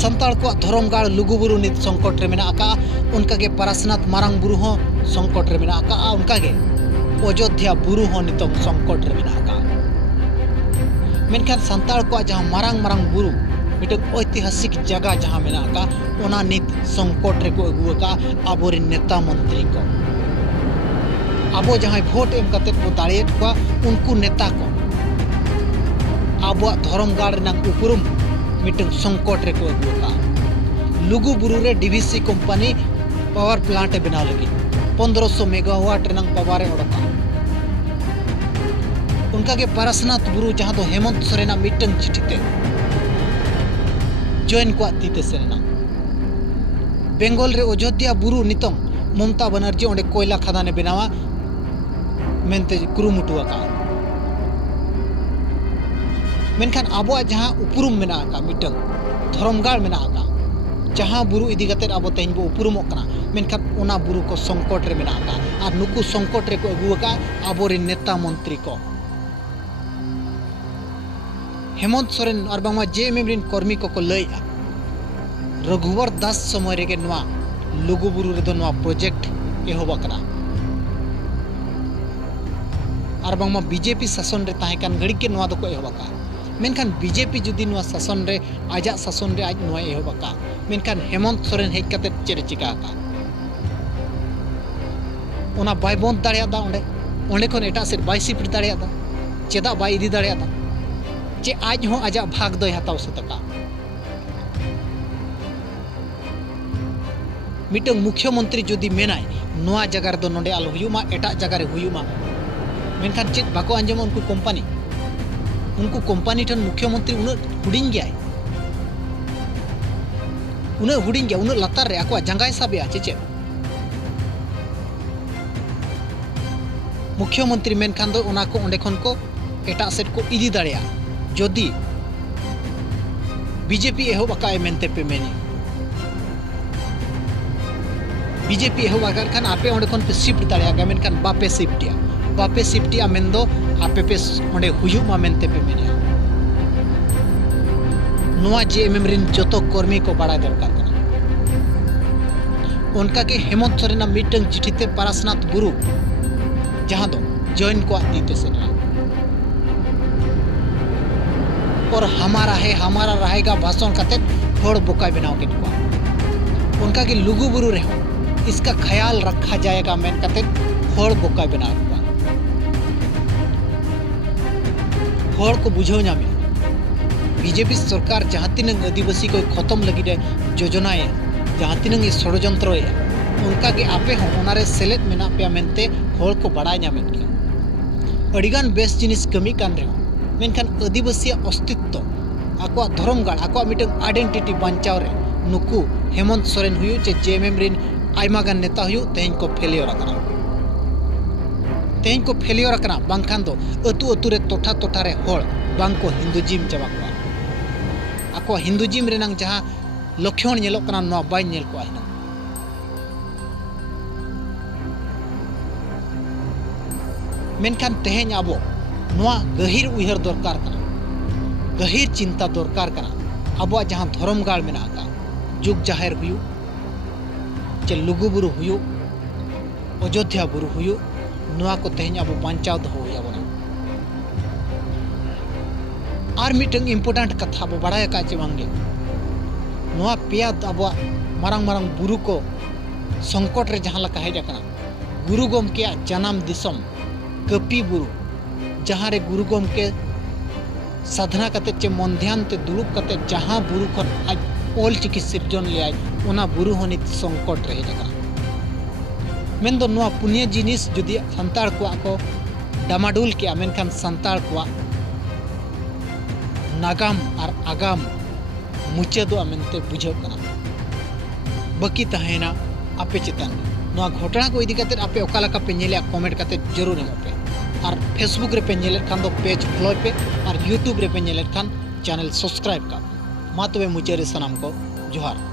संताल को धर्मगाड़ लुगुबुरु नित संकट रे मेना आका उनका के पारसनाथ मारांग बुरु हो संकट रे मेना आका उनका के अयोध्या बुरु हो नित संकट रे मेना आका मेनखान संताल को जहां मारांग मारांग बुरु मिटक ऐतिहासिक जगह जहां मेना आका ओना नित संकट रे को अगु आका आबोरे नेता मंत्री को आबो जहां भोट एम कते को दाड़ियत को उनको नेता को आबो धर्मगाड़ रंग उपरुम मिटक संकट रे को अगु आका लुगुबुरु रे डीवीसी कंपनी पावर प्लांट बनाव लगी 1500 मेगावाट रंग पावर ओडका उनका के पारसनाथ बुरु जहां तो हेमंत सोरेना मिटन चिठीते जॉइन को तीते सेना बेंगल रे अयोध्या बुरु नितम ममता बनर्जी ओंडे कोयला खदाने बनावा मेनते कुरुमुटुआ का मेनखान आबो जहां उपरुम मेना का मिटन धर्मगाड़ मेना का जहां बुरु इदी कते आबो तेन बो उपरुमो कना मेनखान ओना बुरु को संकट रे मेना का और नुकु संकट रे को अगु का आबो रे नेता मंत्री को हेमंत सोरेन और बांगमा जेएमएम रिन कर्मी को लैया रघुवर दास समय रे के नवा लुगुबुरु रे दो नवा प्रोजेक्ट एहोबा कना और बांगमा बीजेपी शासन रे ताहेकान घड़ी के नवा दो को एहोबा का मेनखान बीजेपी जुदी नवा शासन रे आजा शासन रे आज नवा एहोबा का मेनखान हेमंत सोरेन हेज कते चेरे चिका का ओना बाय बंद दाड़िया दा ओंडे खन एटा से बाय सिफ्ट दाड़िया दा चेदा बाय इदी दाड़िया दा जे आज हो आजा भाग दो हताव सतका मिटंग मुख्यमंत्री जुदी मेनाय नोआ जगह रे दो नोंडे आलो हुयुमा एटा जगह रे हुयुमा मेनखान चेक बाको आंजम उनको कंपनी ठन मुख्यमंत्री उन हुडिंग गया उन लतार रे आको जंगाय साबया चे मुख्यमंत्री मेनखान दो ओना को ओंडे खन को एटा सेट को इदी दाड़िया जदि बीजेपी एहोबाका मेनते पे मेनी बीजेपी एहोबाका खान आपे ओंडे खन पे शिफ्ट दाड़िया मेनखान बापे शिफ्टिया मेन दो आपे पे ओंडे हुयुमा मेनते पे मेनिया नोआ जेएमएम रिन जतो कर्मी को बड़ा दरकार कना उनका के हेमंत सोरेना मीटिंग चिठीते पारसनाथ बुरु जहां दो जॉइन को आतीते सेना और हमारा रहेगा भाषण कते होड़ बोका बनाओ के उनका के लुगुबुरु रे इसका ख्याल रखा जाएगा मेन कते होड़ बोका बना होड़ को बुझो नामे बीजेपी सरकार जहां तीन आदिवासी को खत्म लगी योजना जहां तीन षड्यंत्र उनका के आपे होनारे सेलेद मेना पे मेनते होड़ को बड़ा नामे अड़ीगान बेस जिनिस कमी कान रे मेनखान आदिवासी अस्तित्व आको धर्मगाड़ आको मिटन आइडेंटिटी बचाव रे नुकु हेमंत सोरेन हुयु चे जेएमएम रिन आयमा गान नेता हुयु तेहन को फेलियर अकना बांखान दो अतु रे टोठा रे होड़ बांग को हिंदुजिम चाबा को आको हिंदुजिम रेनांग जहां लक्षण नेलो कना नो बाय नेल को आइना मेनखान तेहन आबो नोआ गहिर उयहर दरकार कना गहिर चिंता दरकार कना आबो जहां धर्मगाड़ मेना का जुग जाहिर हुयु चे लुगुबुरु हुयु अयोध्या बुरु हुयु नोआ को तेहन आबो बांचाव दो होया बना आर मिटंग इम्पोर्टेंट कथा बो बड़ा का चे बांगे नोआ पेया आबो मारांग बुरु को संकट रे जहां लका हेज कना गुरु गोमके जन्म दिसम कपी बुरु जहां रे गुरु गोमके साधना कते चे मन ध्यान ते दुरुप कते जहां बुरु खन आज ओल चिकी सिरजन ले आय ओना बुरु होनित संकट रहे जगह मेन दो नोआ पुण्य जिनिस जुदी संताड़ को डामाडुल के मेनखान संताड़ को नागाम और आगाम मुचादो मेनते बुझो कना बाकी तहेना आपे चेतन नोआ घटना को इदी कते आपे ओका लका पे नेले कमेंट कते जरूर एमो पे और फेसबुक रे पे नेले खान दो पेज फॉलो पे और यूट्यूब रे पे नेले खान चैनल सब्सक्राइब का मा तबे मुचारे सनाम को जोहार।